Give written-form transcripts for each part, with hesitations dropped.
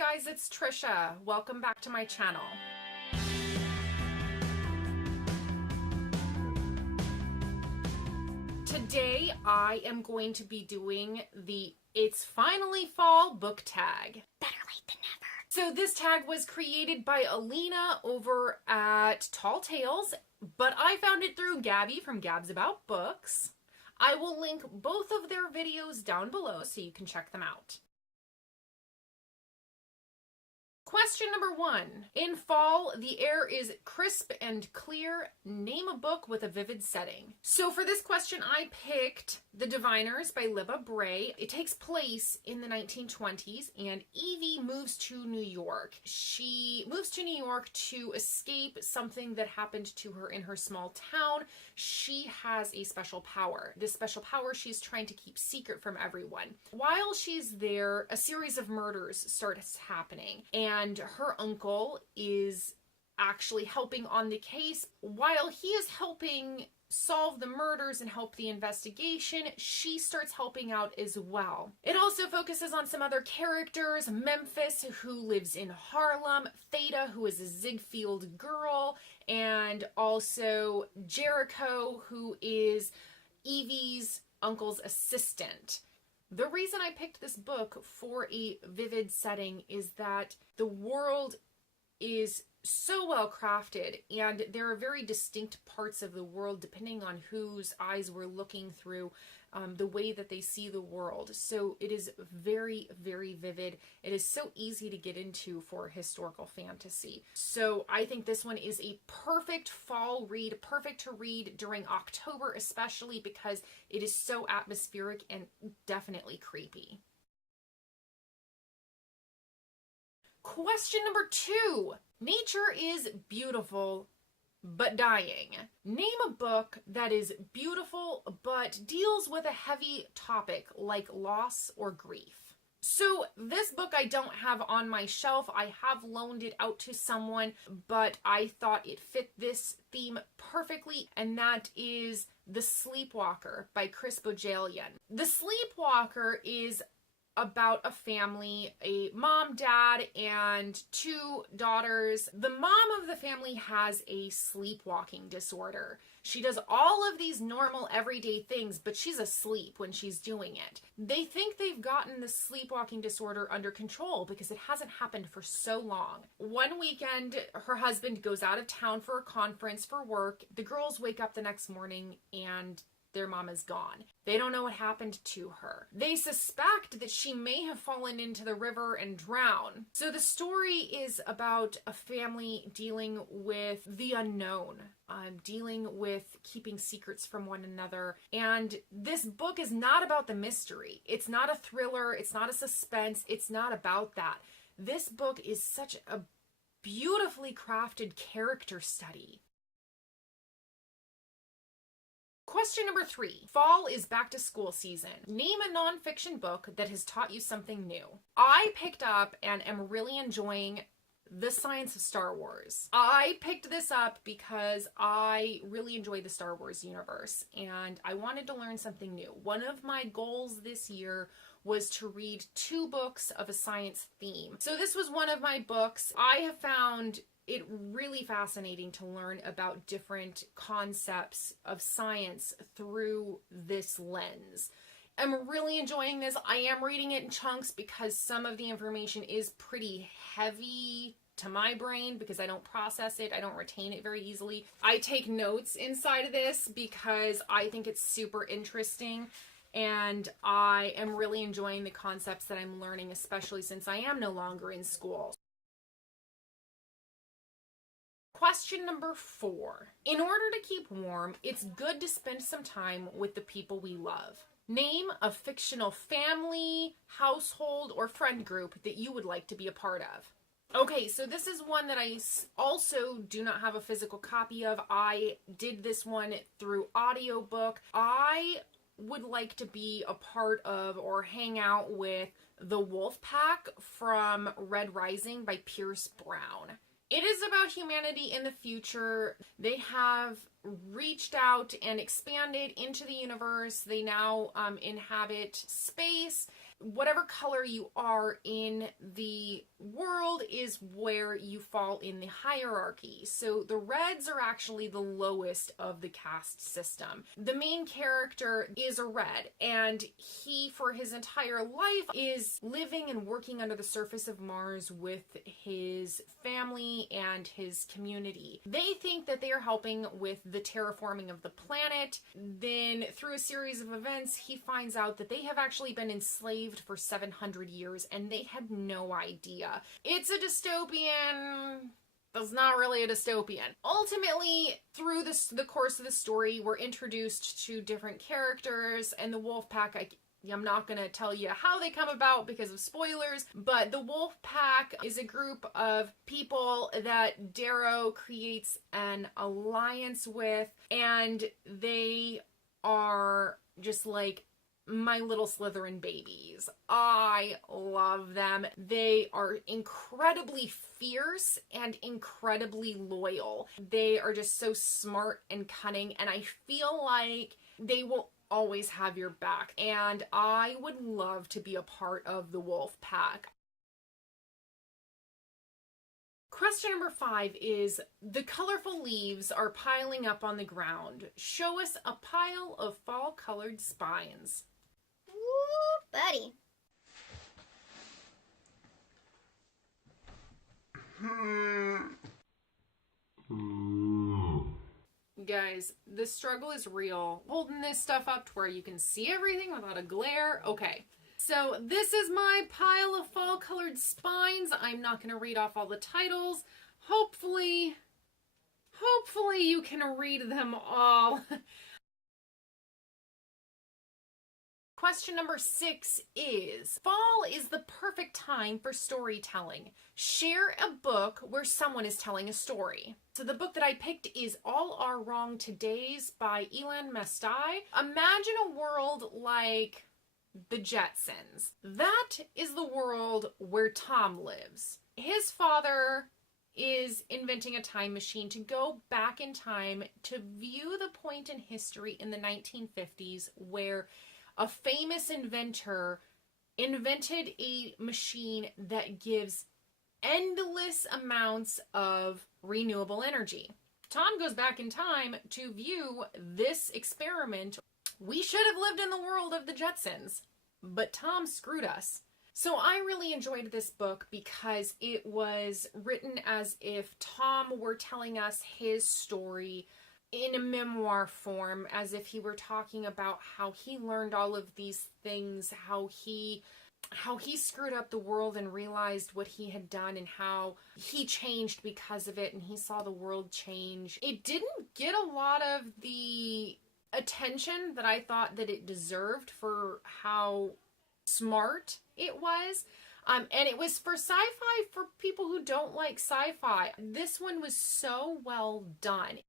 guys, it's Trisha. Welcome back to my channel. Today I am going to be doing the It's Finally Fall book tag. Better late than never. So this tag was created by Alina over at Tall Tales, but I found it through Gabby from Gabs About Books. I will link both of their videos down below so you can check them out. Question number 1. In fall, the air is crisp and clear. Name a book with a vivid setting. So for this question, I picked The Diviners by Libba Bray. It takes place in the 1920s, and Evie moves to New York. She moves to New York to escape something that happened to her in her small town. She has a special power. This special power she's trying to keep secret from everyone. While she's there, a series of murders starts happening, and her uncle is actually helping on the case. While he is helping solve the murders and help the investigation, she starts helping out as well. It also focuses on some other characters: Memphis, who lives in Harlem, Theta, who is a Ziegfeld girl, and also Jericho, who is Evie's uncle's assistant. The reason I picked this book for a vivid setting is that the world is so well crafted, and there are very distinct parts of the world depending on whose eyes we're looking through, the way that they see the world. So it is very, very vivid. It is so easy to get into for historical fantasy. So I think this one is a perfect fall read, perfect to read during October, especially because it is so atmospheric and definitely creepy. Question number 2. Nature is beautiful but dying. Name a book that is beautiful but deals with a heavy topic like loss or grief. So this book I don't have on my shelf. I have loaned it out to someone, but I thought it fit this theme perfectly, and that is The Sleepwalker by Bohjalian. The Sleepwalker is about a family, a mom, dad, and 2 daughters. The mom of the family has a sleepwalking disorder. She does all of these normal everyday things, but she's asleep when she's doing it. They think they've gotten the sleepwalking disorder under control because it hasn't happened for so long. One weekend, her husband goes out of town for a conference for work. The girls wake up the next morning and their mom is gone. They don't know what happened to her. They suspect that she may have fallen into the river and drowned. So the story is about a family dealing with the unknown, dealing with keeping secrets from one another. And this book is not about the mystery. It's not a thriller. It's not a suspense. It's not about that. This book is such a beautifully crafted character study. Question number 3. Fall is back to school season. Name a nonfiction book that has taught you something new. I picked up and am really enjoying The Science of Star Wars. I picked this up because I really enjoy the Star Wars universe and I wanted to learn something new. One of my goals this year was to read 2 books of a science theme. So this was one of my books. I have found it really fascinating to learn about different concepts of science through this lens. I'm really enjoying this. I am reading it in chunks because some of the information is pretty heavy to my brain because I don't process it. I don't retain it very easily. I take notes inside of this because I think it's super interesting, and I am really enjoying the concepts that I'm learning, especially since I am no longer in school. Question number 4. In order to keep warm, it's good to spend some time with the people we love. Name a fictional family, household, or friend group that you would like to be a part of. Okay, so this is one that I also do not have a physical copy of. I did this one through audiobook. I would like to be a part of or hang out with the Wolf Pack from Red Rising by Pierce Brown. It is about humanity in the future. They have reached out and expanded into the universe. They now inhabit space, whatever color you are in the world is where you fall in the hierarchy. So the reds are actually the lowest of the caste system. The main character is a red, and he, for his entire life, is living and working under the surface of Mars with his family and his community. They think that they are helping with the terraforming of the planet. Then, through a series of events, he finds out that they have actually been enslaved for 700 years, and they had no idea. It's a dystopian. That's not really a dystopian. Ultimately, through the course of the story, we're introduced to different characters, and the wolf pack, I'm not going to tell you how they come about because of spoilers, but the wolf pack is a group of people that Darrow creates an alliance with, and they are just like my little Slytherin babies. I love them. They are incredibly fierce and incredibly loyal. They are just so smart and cunning, and I feel like they will always have your back, and I would love to be a part of the wolf pack. Question number 5 is, the colorful leaves are piling up on the ground. Show us a pile of fall-colored spines. Woo, buddy. Guys, the struggle is real. Holding this stuff up to where you can see everything without a glare. Okay. So this is my pile of fall-colored spines. I'm not going to read off all the titles. Hopefully you can read them all. Question number 6 is, fall is the perfect time for storytelling. Share a book where someone is telling a story. So the book that I picked is All Are Wrong Todays by Elan Mastai. Imagine a world like the Jetsons. That is the world where Tom lives. His father is inventing a time machine to go back in time to view the point in history in the 1950s where a famous inventor invented a machine that gives endless amounts of renewable energy. Tom goes back in time to view this experiment. We should have lived in the world of the Jetsons, but Tom screwed us. So I really enjoyed this book because it was written as if Tom were telling us his story in a memoir form, as if he were talking about how he learned all of these things, how he screwed up the world and realized what he had done, and how he changed because of it, and he saw the world change. It didn't get a lot of the attention that I thought that it deserved for how smart it was. And it was for sci-fi, for people who don't like sci-fi. This one was so well done.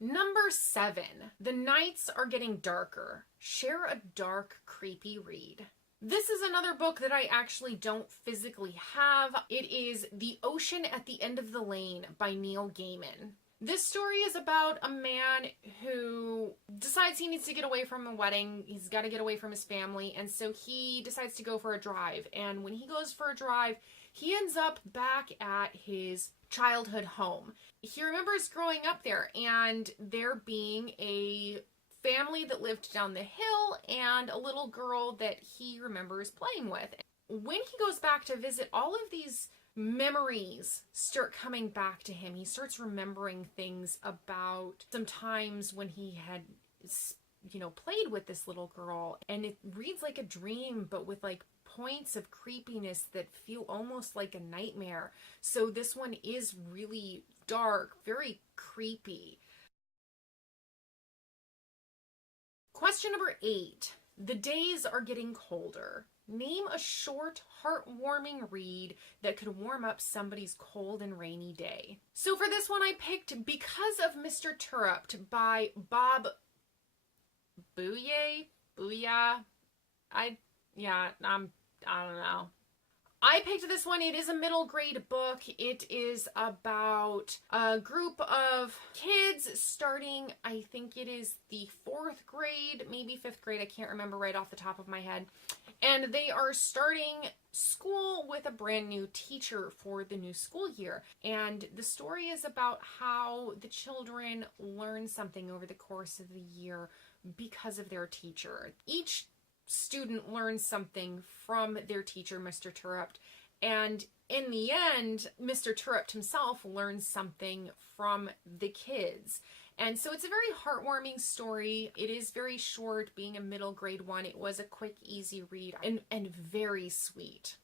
Number 7, the nights are getting darker. Share a dark, creepy read. This is another book that I actually don't physically have. It is The Ocean at the End of the Lane by Neil Gaiman. This story is about a man who decides he needs to get away from a wedding. He's got to get away from his family, and so he decides to go for a drive. And when he goes for a drive, he ends up back at his childhood home. He remembers growing up there and there being a family that lived down the hill and a little girl that he remembers playing with. When he goes back to visit, all of these memories start coming back to him. He starts remembering things about some times when he had, played with this little girl, and it reads like a dream, but with like points of creepiness that feel almost like a nightmare. So this one is really dark, very creepy. Question number 8. The days are getting colder. Name a short, heartwarming read that could warm up somebody's cold and rainy day. So for this one I picked Because of Mr. Terupt by Bob Buyea. I don't know. I picked this one. It is a middle grade book. It is about a group of kids starting, I think it is the 4th grade, maybe 5th grade. I can't remember right off the top of my head. And they are starting school with a brand new teacher for the new school year. And the story is about how the children learn something over the course of the year because of their teacher. Each student learns something from their teacher, Mr. Terupt, and in the end, Mr. Terupt himself learns something from the kids. And so it's a very heartwarming story. It is very short, being a middle grade one. It was a quick, easy read and very sweet.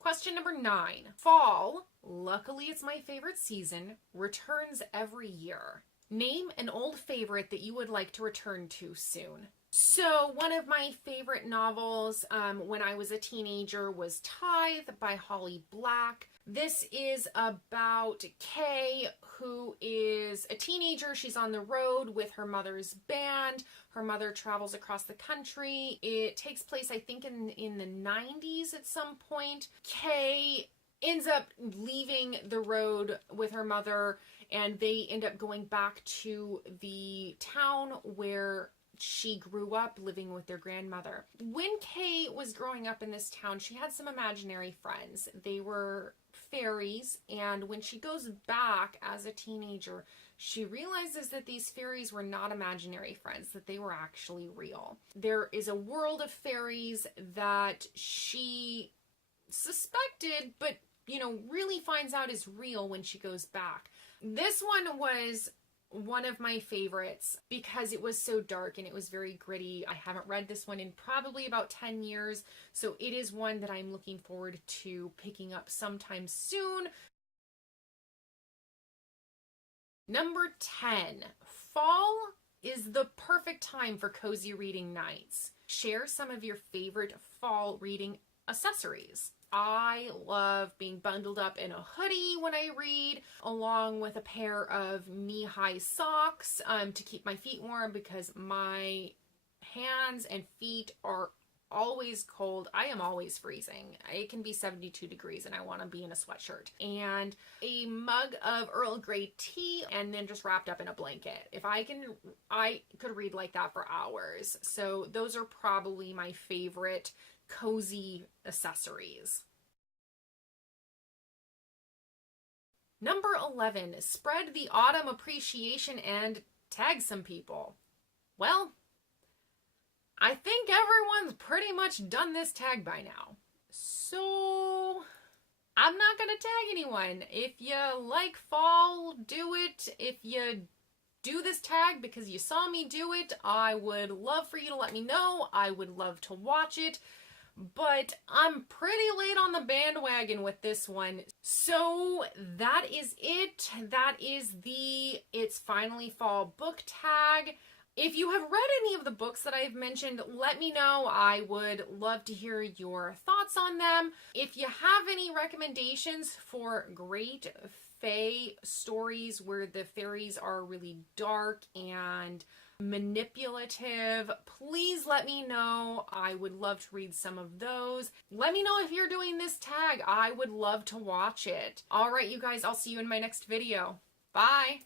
Question number 9. Fall, luckily it's my favorite season, returns every year. Name an old favorite that you would like to return to soon. So one of my favorite novels when I was a teenager was Tithe by Holly Black. This is about Kay, who is a teenager. She's on the road with her mother's band. Her mother travels across the country. It takes place, I think, in the 90s at some point. Kay ends up leaving the road with her mother, and they end up going back to the town where she grew up, living with their grandmother. When Kay was growing up in this town, she had some imaginary friends. They were fairies, and when she goes back as a teenager, she realizes that these fairies were not imaginary friends, that they were actually real. There is a world of fairies that she suspected, but really finds out is real when she goes back. This one was one of my favorites because it was so dark and it was very gritty. I haven't read this one in probably about 10 years, so it is one that I'm looking forward to picking up sometime soon. Number 10. Fall is the perfect time for cozy reading nights. Share some of your favorite fall reading accessories. I love being bundled up in a hoodie when I read, along with a pair of knee-high socks to keep my feet warm because my hands and feet are always cold. I am always freezing. It can be 72 degrees and I want to be in a sweatshirt. And a mug of Earl Grey tea and then just wrapped up in a blanket. If I could read like that for hours. So those are probably my favorite cozy accessories. Number 11, spread the autumn appreciation and tag some people. Well, I think everyone's pretty much done this tag by now. So I'm not going to tag anyone. If you like fall, do it. If you do this tag because you saw me do it, I would love for you to let me know. I would love to watch it. But I'm pretty late on the bandwagon with this one. So that is it. That is the It's Finally Fall book tag. If you have read any of the books that I've mentioned, let me know. I would love to hear your thoughts on them. If you have any recommendations for great fae stories where the fairies are really dark and manipulative, please let me know. I would love to read some of those. Let me know if you're doing this tag. I would love to watch it. All right, you guys, I'll see you in my next video. Bye.